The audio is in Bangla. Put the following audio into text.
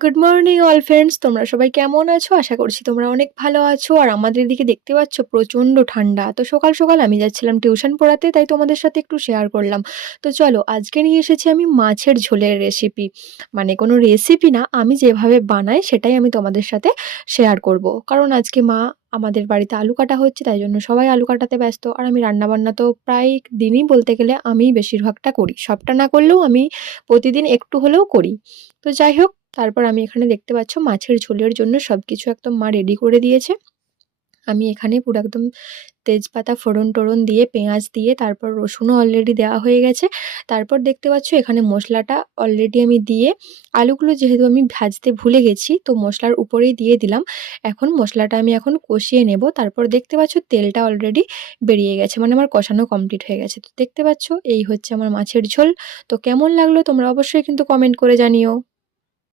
গুড মর্নিং অল ফ্রেন্ডস, তোমরা সবাই কেমন আছো? আশা করছি তোমরা অনেক ভালো আছো। আর আমাদের এদিকে দেখতে পাচ্ছ প্রচণ্ড ঠান্ডা। তো সকাল সকাল আমি যাচ্ছিলাম টিউশন পড়াতে, তাই তোমাদের সাথে একটু শেয়ার করলাম। তো চলো, আজকে নিয়ে এসেছি আমি মাছের ঝোলের রেসিপি। মানে কোনো রেসিপি না, আমি যেভাবে বানাই সেটাই আমি তোমাদের সাথে শেয়ার করব। কারণ আজকে মা আমাদের বাড়িতে আলু কাটা হচ্ছে, তাই জন্য সবাই আলু কাটাতে ব্যস্ত। আর আমি রান্নাবান্না তো প্রায় দিনই বলতে গেলে আমিই বেশিরভাগটা করি, সবটা না করলেও আমি প্রতিদিন একটু হলেও করি। তো যাই হোক, তারপর আমি এখানে দেখতে পাচ্ছ মাছের ঝোলের জন্য সবকিছু একদম মা রেডি করে দিয়েছে। আমি এখানে পুরো একদম তেজপাতা ফোড়ন-টোড়ন দিয়ে, পেঁয়াজ দিয়ে, তারপর রসুনও অলরেডি দেওয়া হয়ে গেছে। তারপর দেখতে পাচ্ছ এখানে মশলাটা অলরেডি আমি দিয়ে, আলুগুলো যেহেতু আমি ভাজতে ভুলে গেছি, তো মশলার উপরেই দিয়ে দিলাম। এখন মশলাটা আমি এখন কষিয়ে নেব। তারপর দেখতে পাচ্ছ তেলটা অলরেডি বেরিয়ে গেছে, মানে আমার কষানো কমপ্লিট হয়ে গেছে। তো দেখতে পাচ্ছ এই হচ্ছে আমার মাছের ঝোল। তো কেমন লাগলো তোমরা অবশ্যই কিন্তু কমেন্ট করে জানিও।